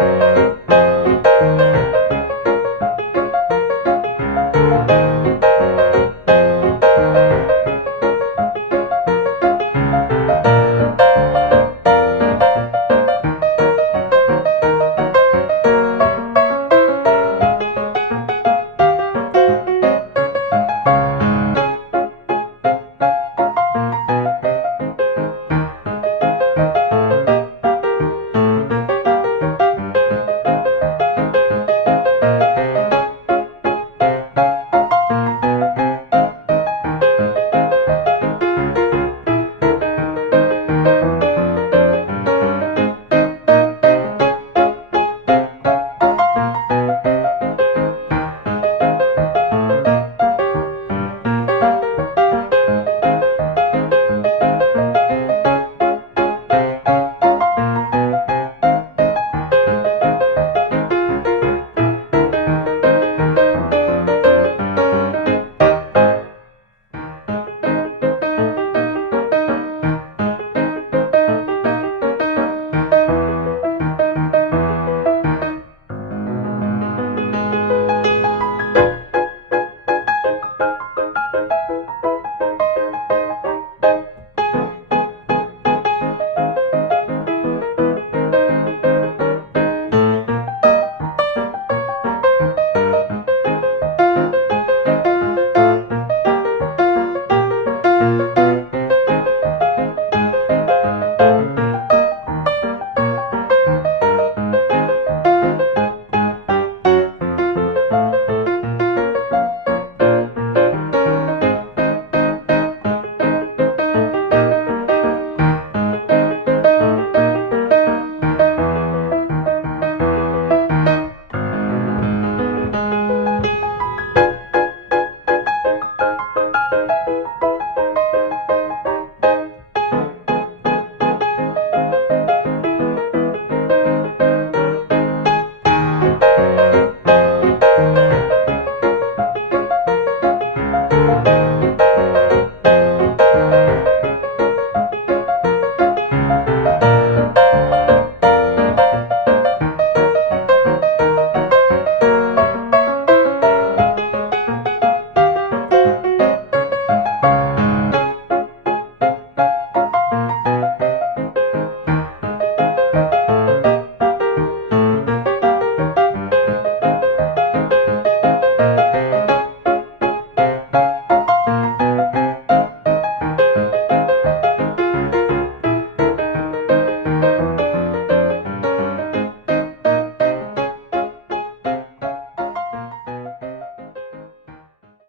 thank you